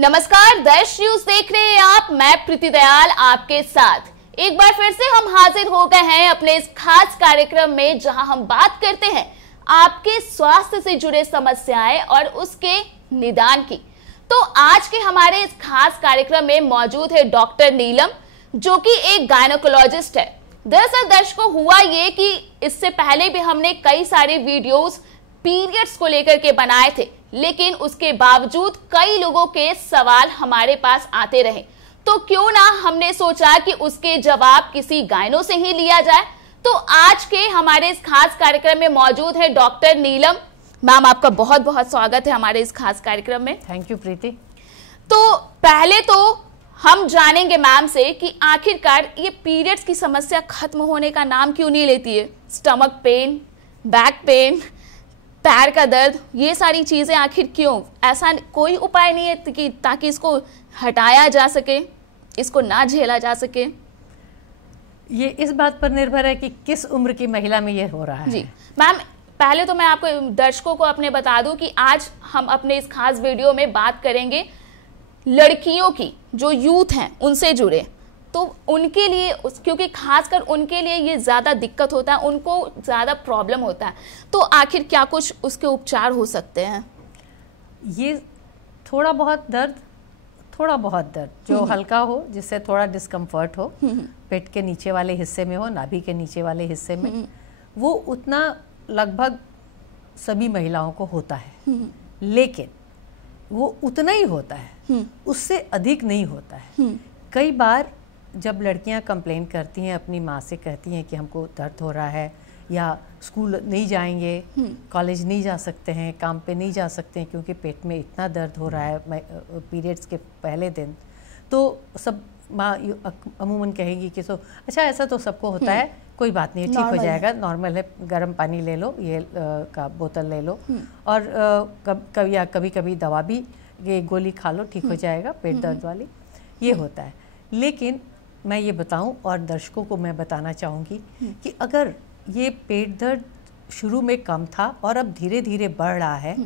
नमस्कार, दर्श न्यूज देख रहे हैं आप। मैं प्रीति दयाल आपके साथ एक बार फिर से हम हाजिर हो गए हैं अपने इस खास कार्यक्रम में, जहां हम बात करते हैं आपके स्वास्थ्य से जुड़े समस्याएं और उसके निदान की। तो आज के हमारे इस खास कार्यक्रम में मौजूद है डॉक्टर नीलम, जो कि एक गायनोकोलॉजिस्ट है। दरअसल दर्शकों, हुआ ये कि इससे पहले भी हमने कई सारे वीडियोस पीरियड्स को लेकर के बनाए थे, लेकिन उसके बावजूद कई लोगों के सवाल हमारे पास आते रहे। तो क्यों ना हमने सोचा कि उसके जवाब किसी गायनो से ही लिया जाए। तो आज के हमारे इस खास कार्यक्रम में मौजूद है डॉक्टर नीलम। मैम, आपका बहुत बहुत स्वागत है हमारे इस खास कार्यक्रम में। थैंक यू प्रीति। तो पहले तो हम जानेंगे मैम से कि आखिरकार ये पीरियड्स की समस्या खत्म होने का नाम क्यों नहीं लेती है। स्टमक पेन, बैक पेन, पैर का दर्द, ये सारी चीजें आखिर क्यों? ऐसा कोई उपाय नहीं है कि ताकि इसको हटाया जा सके, इसको ना झेला जा सके? ये इस बात पर निर्भर है कि किस उम्र की महिला में ये हो रहा है। जी मैम, पहले तो मैं आपको दर्शकों को अपने बता दूं कि आज हम अपने इस खास वीडियो में बात करेंगे लड़कियों की, जो यूथ हैं उनसे जुड़े। तो उनके लिए क्योंकि खासकर उनके लिए ये ज़्यादा दिक्कत होता है, उनको ज़्यादा प्रॉब्लम होता है। तो आखिर क्या कुछ उसके उपचार हो सकते हैं? ये थोड़ा बहुत दर्द जो हल्का हो, जिससे थोड़ा डिस्कम्फर्ट हो, पेट के नीचे वाले हिस्से में हो, नाभि के नीचे वाले हिस्से में, वो उतना लगभग सभी महिलाओं को होता है, लेकिन वो उतना ही होता है, उससे अधिक नहीं होता है। कई बार जब लड़कियां कंप्लेन करती हैं, अपनी माँ से कहती हैं कि हमको दर्द हो रहा है, या स्कूल नहीं जाएंगे, कॉलेज नहीं जा सकते हैं, काम पे नहीं जा सकते हैं क्योंकि पेट में इतना दर्द हो रहा है पीरियड्स के पहले दिन, तो सब माँ अमूमन कहेगी कि अच्छा ऐसा तो सबको होता है, कोई बात नहीं, ठीक हो जाएगा, नॉर्मल है, गर्म पानी ले लो, ये का बोतल ले लो, और कभी कभी दवा भी, ये गोली खा लो, ठीक हो जाएगा पेट दर्द वाली, ये होता है। लेकिन मैं ये बताऊं और दर्शकों को मैं बताना चाहूँगी कि अगर ये पेट दर्द शुरू में कम था और अब धीरे धीरे बढ़ रहा है,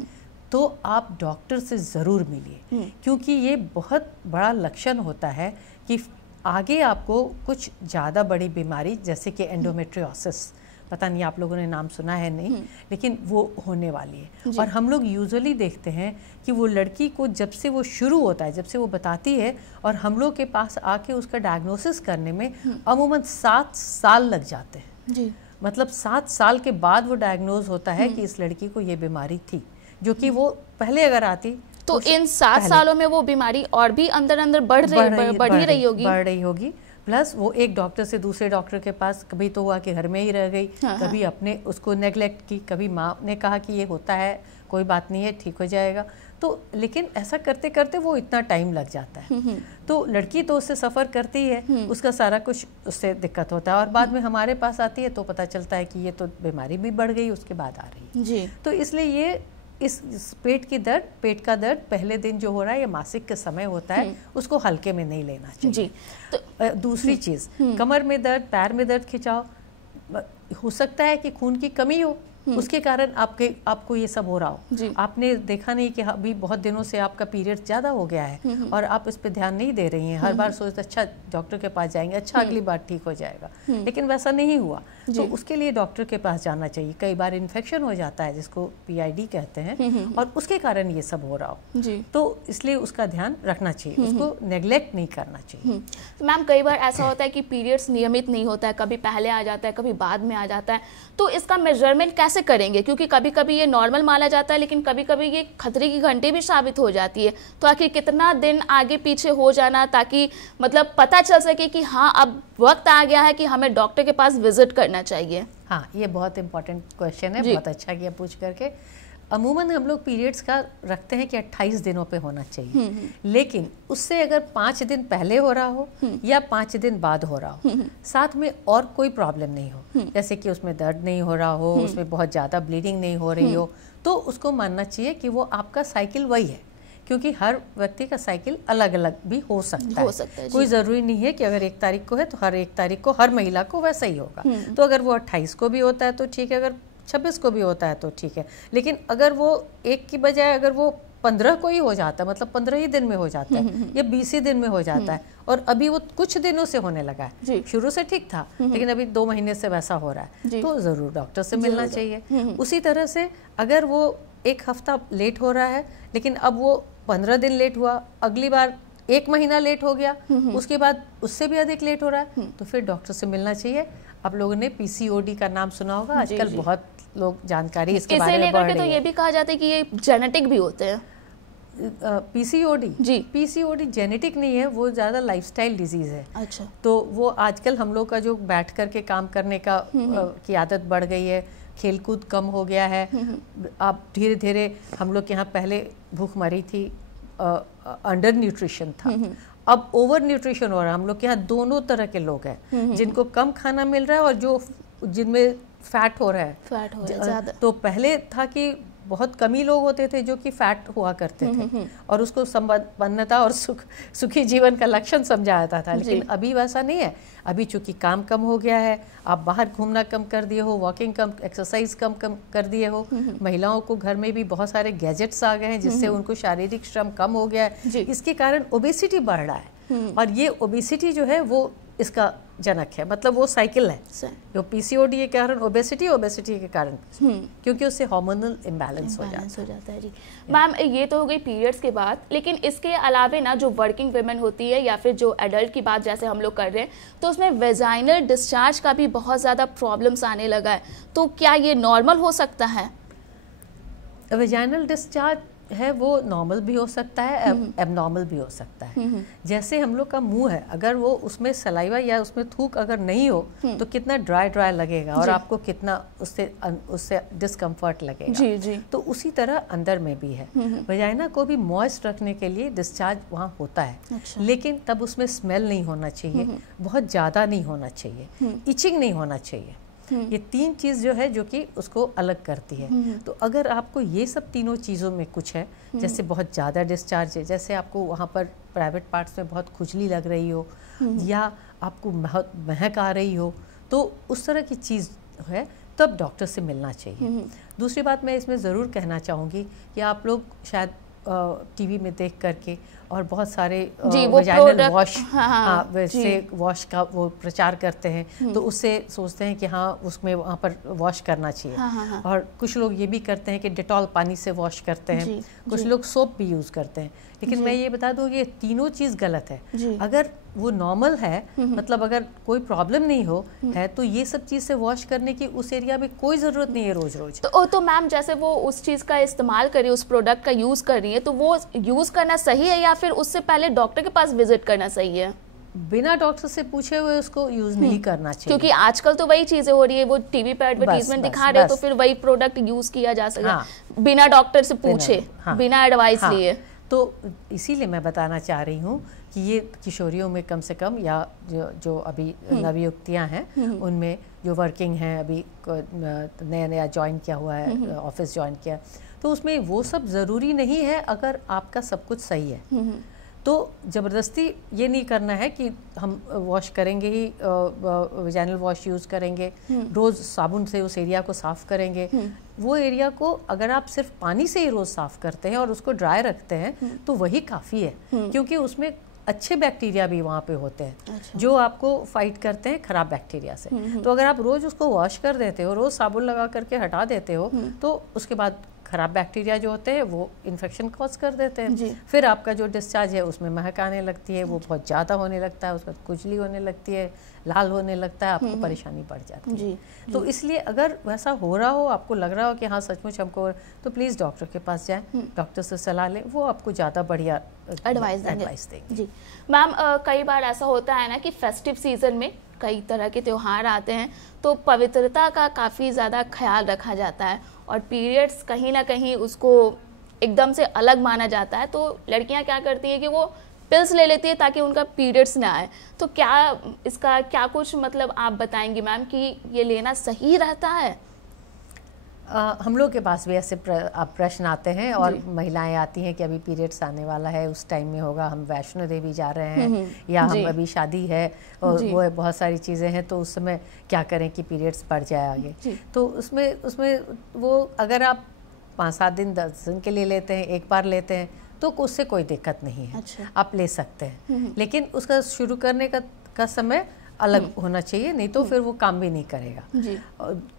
तो आप डॉक्टर से ज़रूर मिलिए, क्योंकि ये बहुत बड़ा लक्षण होता है कि आगे आपको कुछ ज़्यादा बड़ी बीमारी, जैसे कि एंडोमेट्रियोसिस, पता नहीं आप लोगों ने नाम सुना है नहीं, लेकिन वो होने वाली है। और हम लोग यूजुअली देखते हैं कि वो लड़की को जब से वो शुरू होता है, जब से वो बताती है और हम लोग के पास आके उसका डायग्नोसिस करने में अमूमन 7 साल लग जाते हैं। जी। मतलब 7 साल के बाद वो डायग्नोज होता है कि इस लड़की को ये बीमारी थी, जो कि वो पहले अगर आती तो इन 7 सालों में वो बीमारी और भी अंदर अंदर बढ़ रही होगी। प्लस वो एक डॉक्टर से दूसरे डॉक्टर के पास, कभी तो हुआ कि घर में ही रह गई, कभी अपने उसको नेग्लेक्ट की, कभी माँ ने कहा कि ये होता है, कोई बात नहीं है, ठीक हो जाएगा। तो लेकिन ऐसा करते करते वो इतना टाइम लग जाता है। तो लड़की तो उससे सफ़र करती है, उसका सारा कुछ उससे दिक्कत होता है, और बाद में हमारे पास आती है तो पता चलता है कि ये तो बीमारी भी बढ़ गई, उसके बाद आ रही है। जी। तो इसलिए ये इस पेट का दर्द पहले दिन जो हो रहा है, या मासिक के समय होता है, उसको हल्के में नहीं लेना चाहिए। जी। तो दूसरी चीज़, कमर में दर्द, पैर में दर्द, खिंचाव, हो सकता है कि खून की कमी हो, उसके कारण आपको ये सब हो रहा हो। आपने देखा नहीं कि अभी बहुत दिनों से आपका पीरियड ज़्यादा हो गया है और आप इस पे ध्यान नहीं दे रही हैं, हर बार सोचते अच्छा डॉक्टर के पास जाएंगे, अच्छा अगली बार ठीक हो जाएगा, लेकिन वैसा नहीं हुआ। तो उसके लिए डॉक्टर के पास जाना चाहिए। कई बार इन्फेक्शन हो जाता है, जिसको PID कहते हैं, और उसके कारण ये सब हो रहा हो, तो इसलिए उसका ध्यान रखना चाहिए, उसको नेग्लेक्ट नहीं करना चाहिए। तो मैम, कई बार ऐसा होता है कि पीरियड्स नियमित नहीं होता है, कभी पहले आ जाता है, कभी बाद में आ जाता है, तो इसका मेजरमेंट कैसे करेंगे? क्योंकि कभी कभी ये नॉर्मल माना जाता है, लेकिन कभी कभी ये खतरे की घंटी भी साबित हो जाती है। तो आखिर कितना दिन आगे पीछे हो जाना, ताकि मतलब पता चल सके कि हाँ अब वक्त आ गया है कि हमें डॉक्टर के पास विजिट करना चाहिए? हाँ, ये बहुत इंपॉर्टेंट क्वेश्चन है, बहुत अच्छा किया पूछ करके। अमूमन हम लोग पीरियड्स का रखते हैं कि 28 दिनों पे होना चाहिए, लेकिन उससे अगर 5 दिन पहले हो रहा हो या 5 दिन बाद हो रहा हो, साथ में और कोई प्रॉब्लम नहीं हो, जैसे कि उसमें दर्द नहीं हो रहा हो, उसमें बहुत ज़्यादा ब्लीडिंग नहीं हो रही हो, तो उसको मानना चाहिए कि वो आपका साइकिल वही है, क्योंकि हर व्यक्ति का साइकिल अलग अलग भी हो सकता है। कोई ज़रूरी नहीं है कि अगर 1 तारीख को है तो हर 1 तारीख को हर महिला को वैसा ही होगा। तो अगर वो 28 को भी होता है तो ठीक है, अगर 26 को भी होता है तो ठीक है, लेकिन अगर वो 1 की बजाय अगर वो 15 को ही हो जाता है, मतलब 15 ही दिन में हो जाता है या 20 ही दिन में हो जाता है, और अभी वो कुछ दिनों से होने लगा है। शुरू से ठीक था लेकिन अभी 2 महीने से वैसा हो रहा है, तो ज़रूर डॉक्टर से मिलना चाहिए। उसी तरह से अगर वो 1 हफ्ता लेट हो रहा है लेकिन अब वो 15 दिन लेट हुआ, अगली बार 1 महीना लेट हो गया, उसके बाद उससे भी अधिक लेट हो रहा है, तो फिर डॉक्टर से मिलना चाहिए। आप लोगों ने पीसीओडी का नाम सुना होगा, आजकल बहुत लोग जानकारी इसके बारे में बढ़ रही है। तो ये भी कहा जाता है कि ये जेनेटिक भी होते हैं। पीसीओडी जी, पीसीओडी जेनेटिक नहीं है, वो ज़्यादा लाइफस्टाइल डिजीज़ है। अच्छा। तो वो आजकल हम लोग का जो बैठ कर के काम करने का की आदत बढ़ गई है, खेलकूद कम हो गया है। अब धीरे धीरे हम लोग के यहाँ पहले भूखमरी थी, अंडर न्यूट्रिशन था, अब ओवर न्यूट्रिशन हो रहा है। हम लोग के यहाँ दोनों तरह के लोग हैं, जिनको कम खाना मिल रहा है और जो जिनमें फैट हो रहा है ज़्यादा। तो पहले था कि बहुत कम ही लोग होते थे जो कि फैट हुआ करते थे और उसको संपन्नता और सुखी जीवन का लक्षण समझा जाता था, लेकिन अभी वैसा नहीं है। अभी चूंकि काम कम हो गया है, आप बाहर घूमना कम कर दिए हो, वॉकिंग कम, एक्सरसाइज कम कर दिए हो, महिलाओं को घर में भी बहुत सारे गैजेट्स आ गए हैं जिससे उनको शारीरिक श्रम कम हो गया है। इसके कारण ओबेसिटी बढ़ रहा है, और ये ओबेसिटी जो है वो इसका जनक है, मतलब वो साइकिल है। जो पीसीओडी के कारण ओबेसिटी, ओबेसिटी के कारण क्योंकि उससे हार्मोनल इम्बैलेंस हो जाता है। जी मैम, ये तो हो गई पीरियड्स के बाद, लेकिन इसके अलावे ना जो वर्किंग वुमेन होती है या फिर जो एडल्ट की बात जैसे हम लोग कर रहे हैं, तो उसमें वेजाइनल डिस्चार्ज का भी बहुत ज़्यादा प्रॉब्लम्स आने लगा है, तो क्या ये नॉर्मल हो सकता है? वेजाइनल डिस्चार्ज है वो नॉर्मल भी हो सकता है, एबनॉर्मल भी हो सकता है। जैसे हम लोग का मुंह है, अगर वो उसमें सलाइवा या उसमें थूक अगर नहीं हो तो कितना ड्राई लगेगा और आपको कितना उससे डिस्कम्फर्ट लगेगा। जी जी। तो उसी तरह अंदर में भी है। वजाइना को भी मॉइस्ट रखने के लिए डिस्चार्ज वहाँ होता है। अच्छा। लेकिन तब उसमें स्मेल नहीं होना चाहिए, बहुत ज़्यादा नहीं होना चाहिए, इचिंग नहीं होना चाहिए। ये 3 चीज़ जो है जो कि उसको अलग करती है। तो अगर आपको ये सब तीनों चीज़ों में कुछ है, जैसे बहुत ज़्यादा डिस्चार्ज है, जैसे आपको वहाँ पर प्राइवेट पार्ट्स में बहुत खुजली लग रही हो या आपको बहुत महक आ रही हो, तो उस तरह की चीज़ है तब डॉक्टर से मिलना चाहिए। दूसरी बात मैं इसमें ज़रूर कहना चाहूँगी कि आप लोग शायद टीवी में देख करके और बहुत सारे वजाइनल वॉश वैसे वॉश का वो प्रचार करते हैं, तो उससे सोचते हैं कि हाँ उसमें वहाँ पर वॉश करना चाहिए। और कुछ लोग ये भी करते हैं कि डेटॉल पानी से वॉश करते हैं, कुछ लोग सोप भी यूज़ करते हैं, लेकिन मैं ये बता दूँ ये तीनों चीज़ गलत है। अगर वो नॉर्मल है, मतलब अगर कोई प्रॉब्लम नहीं हो है, तो ये सब चीज़ से वॉश करने की उस एरिया में कोई ज़रूरत नहीं है रोज़ रोज़। तो मैम जैसे वो उस चीज़ का इस्तेमाल कर रही है, उस प्रोडक्ट का यूज़ कर रही है, तो वो यूज़ करना सही है या फिर उससे पहले डॉक्टर के पास विजिट करना सही है? बिना डॉक्टर से पूछे हुए उसको यूज नहीं करना चाहिए, क्योंकि आजकल तो वही चीजें हो रही है, वो टीवी पे एडवर्टाइजमेंट दिखा रहे हो तो फिर वही प्रोडक्ट यूज किया जा सकता बिना डॉक्टर से पूछे, बिना एडवाइस लिए। तो इसीलिए मैं बताना चाह रही हूँ कि ये किशोरियों में कम से कम, या जो अभी नवयुवतियाँ हैं उनमें जो वर्किंग हैं, अभी नया ज्वाइन किया हुआ है, ऑफिस ज्वाइन किया, तो उसमें वो सब ज़रूरी नहीं है। अगर आपका सब कुछ सही है तो ज़बरदस्ती ये नहीं करना है कि हम वॉश करेंगे ही, वजाइनल वॉश यूज़ करेंगे, रोज़ साबुन से उस एरिया को साफ़ करेंगे। वो एरिया को अगर आप सिर्फ पानी से ही रोज़ साफ़ करते हैं और उसको ड्राई रखते हैं तो वही काफ़ी है, क्योंकि उसमें अच्छे बैक्टीरिया भी वहाँ पे होते हैं। अच्छा। जो आपको फाइट करते हैं खराब बैक्टीरिया से। तो अगर आप रोज़ उसको वॉश कर देते हो, रोज़ साबुन लगा करके हटा देते हो, तो उसके बाद खराब बैक्टीरिया जो होते हैं वो इन्फेक्शन कॉज कर देते हैं। फिर आपका जो डिस्चार्ज है उसमें महक आने लगती है, वो बहुत ज़्यादा होने लगता है, उसका खुजली होने लगती है, लाल होने लगता है, आपको परेशानी बढ़ जाती है। तो इसलिए अगर वैसा हो रहा हो, आपको लग रहा हो कि हाँ सचमुच हमको, तो प्लीज़ डॉक्टर के पास जाएं, डॉक्टर से सलाह लें, वो आपको ज़्यादा बढ़िया एडवाइस देंगे। जी मैम, कई बार ऐसा होता है ना कि फेस्टिव सीजन में कई तरह के त्यौहार आते हैं, तो पवित्रता का काफ़ी ज़्यादा ख्याल रखा जाता है और पीरियड्स कहीं ना कहीं उसको एकदम से अलग माना जाता है। तो लड़कियां क्या करती हैं कि वो पिल्स ले लेती है ताकि उनका पीरियड्स ना आए। तो क्या इसका क्या कुछ मतलब आप बताएंगी मैम कि ये लेना सही रहता है? हम लोग के पास भी ऐसे प्रश्न आते हैं और महिलाएं आती हैं कि अभी पीरियड्स आने वाला है, उस टाइम में होगा, हम वैष्णो देवी जा रहे हैं या हम अभी शादी है और वो बहुत सारी चीज़ें हैं, तो उस समय क्या करें कि पीरियड्स बढ़ जाए आगे। तो उसमें वो अगर आप 5-7 दिन 10 दिन के लिए लेते हैं, एक बार लेते हैं, तो उससे कोई दिक्कत नहीं है। अच्छा। आप ले सकते हैं, लेकिन उसका शुरू करने का समय अलग होना चाहिए, नहीं तो फिर वो काम भी नहीं करेगा जी।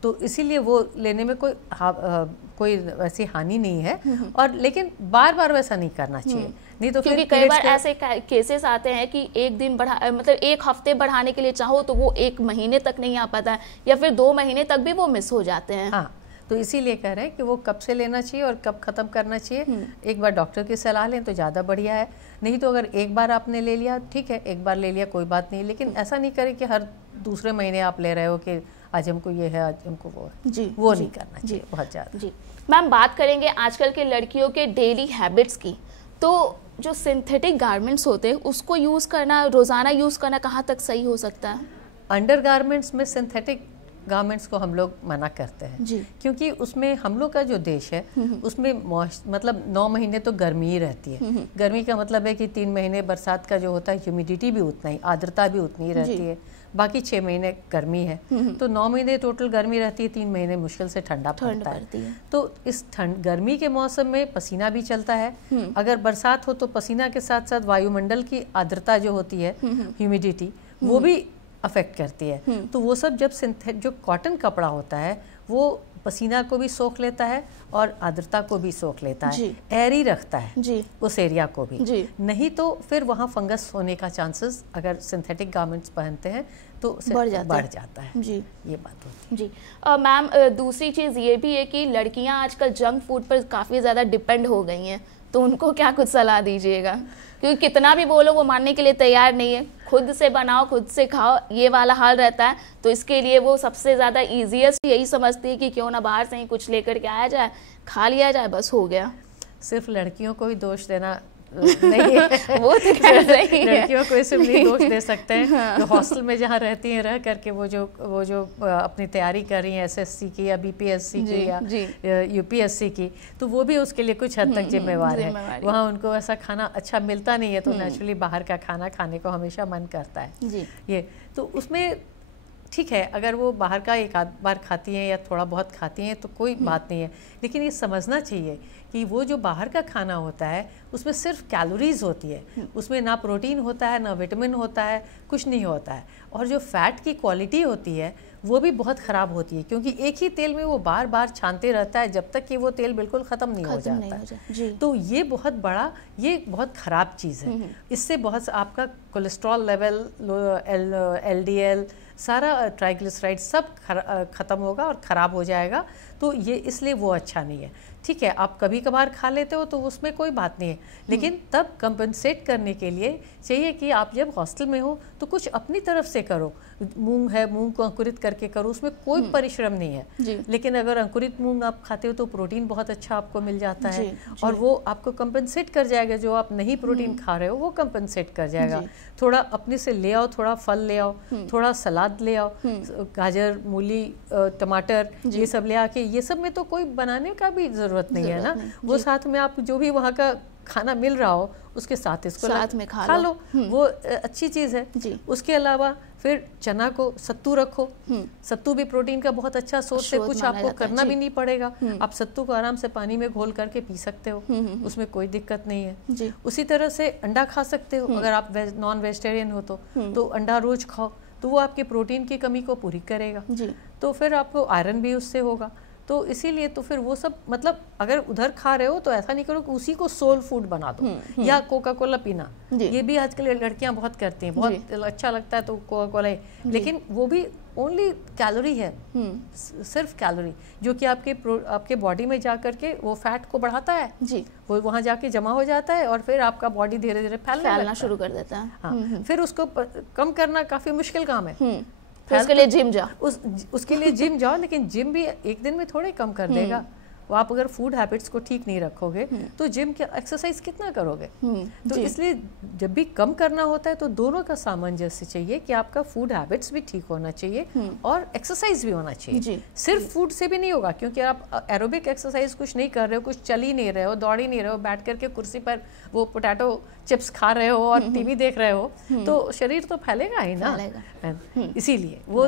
तो इसीलिए वो लेने में कोई वैसी हानि नहीं है। और लेकिन बार बार वैसा नहीं करना चाहिए, नहीं तो क्योंकि कई बार ऐसे केसेस आते हैं कि एक दिन मतलब एक हफ्ते बढ़ाने के लिए चाहो तो वो 1 महीने तक नहीं आ पाता है, या फिर 2 महीने तक भी वो मिस हो जाते हैं। हाँ, तो इसीलिए कह रहे हैं कि वो कब से लेना चाहिए और कब ख़त्म करना चाहिए। एक बार डॉक्टर की सलाह लें तो ज़्यादा बढ़िया है, नहीं तो अगर एक बार आपने ले लिया ठीक है, एक बार ले लिया कोई बात नहीं, लेकिन ऐसा नहीं करें कि हर दूसरे महीने आप ले रहे हो कि आज हमको ये है, आज हमको वो है। जी, वो जी, नहीं करना चाहिए बहुत ज़्यादा। जी मैम, बात करेंगे आजकल के लड़कियों के डेली हैबिट्स की। तो जो सिंथेटिक गारमेंट्स होते हैं उसको यूज़ करना, रोज़ाना यूज़ करना कहाँ तक सही हो सकता है? अंडर गारमेंट्स में सिंथेटिक गारमेंट्स को हम लोग मना करते हैं जी। क्योंकि उसमें हम लोग का जो देश है उसमें मतलब 9 महीने तो गर्मी ही रहती है। गर्मी का मतलब है कि 3 महीने बरसात का जो होता है ह्यूमिडिटी भी उतना ही, आर्द्रता भी उतनी ही रहती है, बाकी 6 महीने गर्मी है। तो 9 महीने टोटल गर्मी रहती है, 3 महीने मुश्किल से ठंडा पड़ता है। तो इस गर्मी के मौसम में पसीना भी चलता है। अगर बरसात हो तो पसीना के साथ साथ वायुमंडल की आर्द्रता जो होती है, ह्यूमिडिटी, वो भी अफेक्ट करती है। तो वो सब जब जो कॉटन कपड़ा होता है वो पसीना को भी सोख लेता है और आर्द्रता को भी सोख लेता है, एयरी रखता है जी। उस एरिया को भी जी। नहीं तो फिर वहाँ फंगस होने का चांसेस अगर सिंथेटिक गारमेंट्स पहनते हैं तो बढ़ जाता है जी। ये बात होती है जी। मैम, दूसरी चीज़ ये भी है कि लड़कियाँ आजकल जंक फूड पर काफ़ी ज़्यादा डिपेंड हो गई हैं, तो उनको क्या कुछ सलाह दीजिएगा? क्योंकि कितना भी बोलो वो मानने के लिए तैयार नहीं है। खुद से बनाओ, खुद से खाओ, ये वाला हाल रहता है। तो इसके लिए वो सबसे ज़्यादा ईजीएस्ट यही समझती है कि क्यों ना बाहर से ही कुछ लेकर के आया जाए, खा लिया जाए, बस हो गया। सिर्फ लड़कियों को ही दोष देना नहीं है वो तो सही है। लड़कियों को सिर्फ नहीं दोष दे सकते हैं। हाँ। जो हॉस्टल में जहाँ रहती हैं रह करके वो जो अपनी तैयारी कर रही हैं एसएससी की या बीपीएससी की या यूपीएससी की, तो वो भी उसके लिए कुछ हद तक जिम्मेवार है। वहाँ उनको ऐसा खाना अच्छा मिलता नहीं है तो नेचुरली बाहर का खाना खाने को हमेशा मन करता है जी। ये तो उसमें ठीक है, अगर वो बाहर का एक आध बार खाती हैं या थोड़ा बहुत खाती हैं तो कोई बात नहीं है, लेकिन ये समझना चाहिए कि वो जो बाहर का खाना होता है उसमें सिर्फ कैलोरीज होती है, उसमें ना प्रोटीन होता है ना विटामिन होता है, कुछ नहीं होता है। और जो फैट की क्वालिटी होती है वो भी बहुत ख़राब होती है, क्योंकि एक ही तेल में वो बार बार छानते रहता है जब तक कि वो तेल बिल्कुल ख़त्म नहीं हो जाता। तो ये बहुत ख़राब चीज़ है। इससे बहुत आपका कोलेस्ट्रॉल लेवल, LDL, सारा ट्राइग्लिसराइड सब ख़त्म होगा और ख़राब हो जाएगा। तो ये इसलिए वो अच्छा नहीं है। ठीक है, आप कभी कभार खा लेते हो तो उसमें कोई बात नहीं है, लेकिन तब कंपनसेट करने के लिए चाहिए कि आप जब हॉस्टल में हो तो कुछ अपनी तरफ से करो। मूंग है, मूंग को अंकुरित करके करो, उसमें कोई परिश्रम नहीं है। लेकिन अगर अंकुरित मूंग आप खाते हो तो प्रोटीन बहुत अच्छा आपको मिल जाता है और वो आपको कंपनसेट कर जाएगा। जो आप नहीं प्रोटीन खा रहे हो वो कंपनसेट कर जाएगा। थोड़ा अपने से ले आओ, थोड़ा फल ले आओ, थोड़ा सलाद ले आओ, गाजर, मूली, टमाटर, ये सब ले आके, ये सब में तो कोई बनाने का भी जरूरत नहीं है ना। वो साथ में आप जो भी वहाँ का खाना मिल रहा हो उसके साथ इसको साथ में खा लो, वो अच्छी चीज़ है जी। उसके अलावा फिर चना को सत्तू रखो, सत्तू भी प्रोटीन का बहुत अच्छा सोर्स है, कुछ आपको करना भी नहीं पड़ेगा। आप सत्तू को आराम से पानी में घोल करके पी सकते हो, उसमें कोई दिक्कत नहीं है जी। उसी तरह से अंडा खा सकते हो, अगर आप नॉन वेजिटेरियन हो तो अंडा रोज खाओ, तो वो आपके प्रोटीन की कमी को पूरी करेगा जी। तो फिर आपको आयरन भी उससे होगा। तो इसीलिए तो फिर वो सब मतलब अगर उधर खा रहे हो तो ऐसा नहीं करो कि उसी को सोल फूड बना दो या कोका कोला पीना। ये भी आजकल लड़कियां बहुत करती हैं, बहुत अच्छा लगता है तो कोका कोला, लेकिन वो भी ओनली कैलोरी है, सिर्फ कैलोरी, जो कि आपके बॉडी में जा करके वो फैट को बढ़ाता है जी। वो वहाँ जाके जमा हो जाता है और फिर आपका बॉडी धीरे धीरे फैलना शुरू कर देता है। हाँ, फिर उसको कम करना काफी मुश्किल काम है। उसके लिए जिम जाओ, उसके लिए जिम जाओ, लेकिन जिम भी एक दिन में थोड़े कम कर देगा। वो आप अगर फूड हैबिट्स को ठीक नहीं रखोगे तो जिम के एक्सरसाइज कितना करोगे। तो इसलिए जब भी कम करना होता है तो दोनों का सामंजस्य चाहिए कि आपका फूड हैबिट्स भी ठीक होना चाहिए और एक्सरसाइज भी होना चाहिए। सिर्फ फूड से भी नहीं होगा, क्योंकि आप एरोबिक एक्सरसाइज कुछ नहीं कर रहे हो, कुछ चल ही नहीं रहे हो, दौड़ ही नहीं रहे हो, बैठ करके कुर्सी पर वो पोटैटो चिप्स खा रहे हो और टीवी देख रहे हो, तो शरीर तो फैलेगा ही ना। इसीलिए वो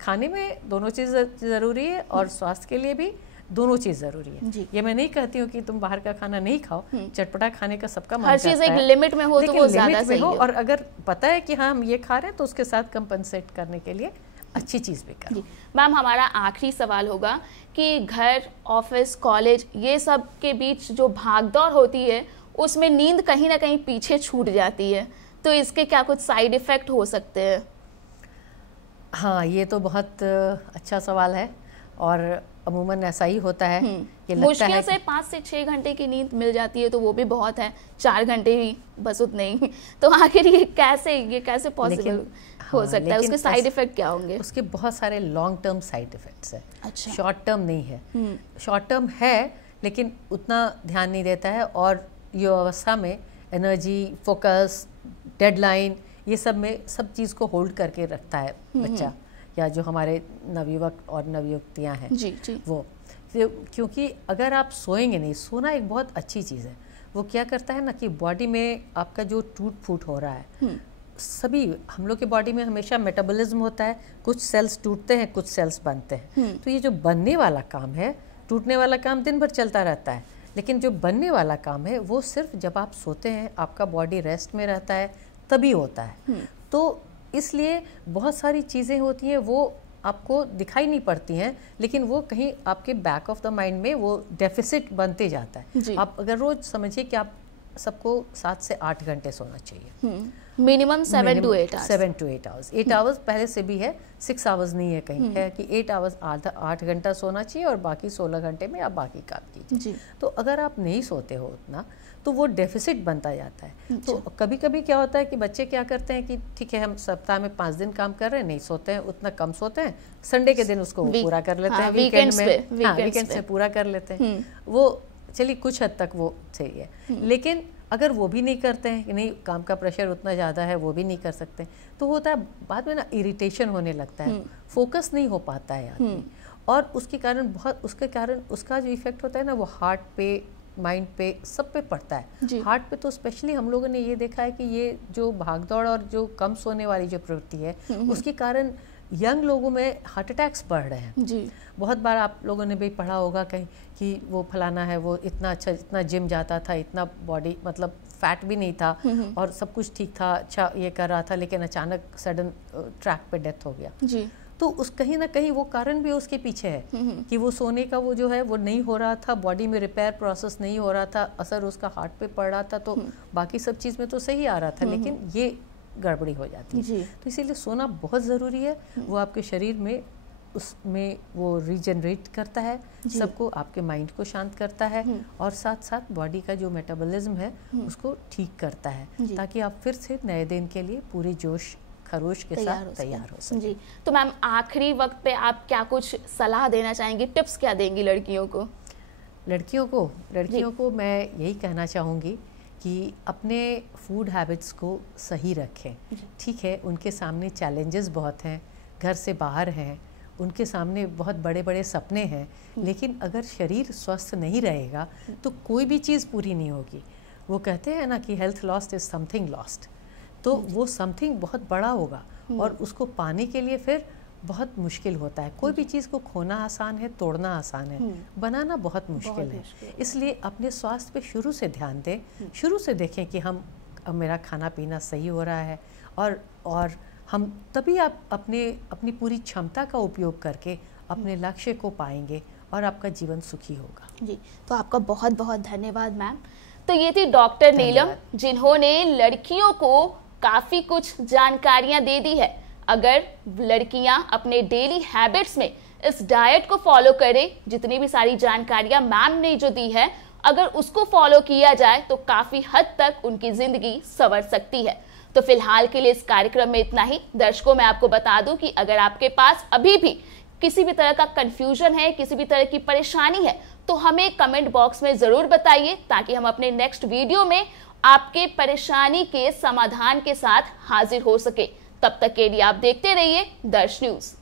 खाने में दोनों चीज़ ज़रूरी है और स्वास्थ्य के लिए भी दोनों चीज जरूरी है। जी। ये मैं नहीं कहती हूँ कि तुम बाहर का खाना नहीं खाओ, चटपटा खाने का सबका मन हर चीज करता एक है, लिमिट में हो तो वो ज्यादा लिमिट में सही हो, है। और अगर पता है कि हाँ हम ये खा रहे हैं तो उसके साथ कंपनसेट करने के लिए अच्छी चीज भी करो। मैम, हमारा आखिरी सवाल होगा कि घर, ऑफिस, कॉलेज, ये सब के बीच जो भागदौड़ होती है उसमें नींद कहीं ना कहीं पीछे छूट जाती है, तो इसके क्या कुछ साइड इफेक्ट हो सकते हैं? हाँ, ये तो बहुत अच्छा सवाल है, और अमूमन ऐसा ही होता है कि लगता मुश्किल है से 5 से 6 घंटे की नींद मिल जाती है तो वो भी बहुत है, 4 घंटे ही बस उतने ही। तो आखिर ये कैसे पॉसिबल हो सकता है? उसके साइड इफेक्ट क्या होंगे? उसके बहुत सारे लॉन्ग टर्म साइड इफेक्ट्स है। अच्छा। शॉर्ट टर्म नहीं है। शॉर्ट टर्म है लेकिन उतना ध्यान नहीं देता है, और युवा अवस्था में एनर्जी, फोकस, डेडलाइन, ये सब में सब चीज़ को होल्ड करके रखता है बच्चा, या जो हमारे नवयुवक और नवयुवतियाँ हैं। जी जी। वो क्योंकि अगर आप सोएंगे नहीं, सोना एक बहुत अच्छी चीज़ है। वो क्या करता है ना कि बॉडी में आपका जो टूट फूट हो रहा है, सभी हम लोग के बॉडी में हमेशा मेटाबॉलिज्म होता है, कुछ सेल्स टूटते हैं, कुछ सेल्स बनते हैं। तो ये जो बनने वाला काम है, टूटने वाला काम दिन भर चलता रहता है, लेकिन जो बनने वाला काम है वो सिर्फ जब आप सोते हैं, आपका बॉडी रेस्ट में रहता है, तभी होता है। तो इसलिए बहुत सारी चीज़ें होती हैं वो आपको दिखाई नहीं पड़ती हैं, लेकिन वो कहीं आपके बैक ऑफ द माइंड में वो डेफिसिट बनते जाता है। आप अगर रोज समझिए कि आप सबको 7 से 8 घंटे सोना चाहिए, मिनिमम 7 to 8 आवर्स। 8 आवर्स पहले से भी है, 6 आवर्स नहीं है, कहीं है कि 8 आवर्स, 8 घंटा सोना चाहिए, और बाकी 16 घंटे में आप बाकी काम कीजिए। तो अगर आप नहीं सोते हो उतना तो वो डेफिसिट बनता जाता है। तो कभी कभी क्या होता है कि बच्चे क्या करते हैं कि ठीक है हम सप्ताह में 5 दिन काम कर रहे हैं, नहीं सोते हैं, उतना कम सोते हैं, संडे के दिन उसको पूरा कर लेते हैं, वीकेंड में पूरा कर लेते हैं। वो चलिए कुछ हद तक वो सही है, लेकिन अगर वो भी नहीं करते हैं कि नहीं, काम का प्रेशर उतना ज़्यादा है, वो भी नहीं कर सकते, तो होता है बाद में ना इरिटेशन होने लगता है, फोकस नहीं हो पाता है आदमी, और उसके कारण उसका जो इफेक्ट होता है ना वो हार्ट पे, माइंड पे, सब पे पड़ता है। हार्ट पे तो स्पेशली हम लोगों ने ये देखा है कि ये जो भागदौड़ और जो कम सोने वाली जो प्रवृत्ति है उसके कारण यंग लोगों में हार्ट अटैक्स बढ़ रहे हैं। जी। बहुत बार आप लोगों ने भी पढ़ा होगा कहीं कि वो फलाना है, वो इतना अच्छा, इतना जिम जाता था, इतना बॉडी मतलब फैट भी नहीं था और सब कुछ ठीक था, अच्छा ये कर रहा था, लेकिन अचानक सडन ट्रैक पे डेथ हो गया। जी। तो उस कहीं ना कहीं वो कारण भी उसके पीछे है कि वो सोने का वो जो है वो नहीं हो रहा था, बॉडी में रिपेयर प्रोसेस नहीं हो रहा था, असर उसका हार्ट पे पड़ रहा था, तो बाकी सब चीज़ में तो सही आ रहा था, लेकिन ये गड़बड़ी हो जाती है। तो इसीलिए सोना बहुत ज़रूरी है। वो आपके शरीर में उसमें वो रीजनरेट करता है सबको, आपके माइंड को शांत करता है, और साथ साथ बॉडी का जो मेटाबॉलिज्म है उसको ठीक करता है, ताकि आप फिर से नए दिन के लिए पूरे जोश खरोश के साथ तैयार हो सके। जी। तो मैम आखिरी वक्त पे आप क्या कुछ सलाह देना चाहेंगी, टिप्स क्या देंगी लड़कियों को? लड़कियों को मैं यही कहना चाहूँगी कि अपने फूड हैबिट्स को सही रखें। ठीक है, उनके सामने चैलेंजेस बहुत हैं, घर से बाहर हैं, उनके सामने बहुत बड़े बड़े सपने हैं, लेकिन अगर शरीर स्वस्थ नहीं रहेगा तो कोई भी चीज़ पूरी नहीं होगी। वो कहते हैं ना कि health lost is something lost, तो वो समथिंग बहुत बड़ा होगा और उसको पाने के लिए फिर बहुत मुश्किल होता है। कोई भी चीज़ को खोना आसान है, तोड़ना आसान है, बनाना बहुत मुश्किल है। इसलिए अपने स्वास्थ्य पे शुरू से ध्यान दें, शुरू से देखें कि मेरा खाना पीना सही हो रहा है, और हम तभी आप अपनी पूरी क्षमता का उपयोग करके अपने लक्ष्य को पाएंगे और आपका जीवन सुखी होगा। जी, तो आपका बहुत बहुत धन्यवाद मैम। तो ये थी डॉक्टर नीलम, जिन्होंने लड़कियों को काफ़ी कुछ जानकारियां दे दी है। अगर लड़कियां अपने डेली हैबिट्स में इस डाइट को फॉलो करें, जितनी भी सारी जानकारियां मैम ने जो दी है, अगर उसको फॉलो किया जाए तो काफ़ी हद तक उनकी ज़िंदगी संवर सकती है। तो फिलहाल के लिए इस कार्यक्रम में इतना ही। दर्शकों, मैं आपको बता दूं कि अगर आपके पास अभी भी किसी भी तरह का कंफ्यूजन है, किसी भी तरह की परेशानी है, तो हमें कमेंट बॉक्स में ज़रूर बताइए, ताकि हम अपने नेक्स्ट वीडियो में आपके परेशानी के समाधान के साथ हाजिर हो सके। तब तक के लिए आप देखते रहिए दर्श न्यूज़।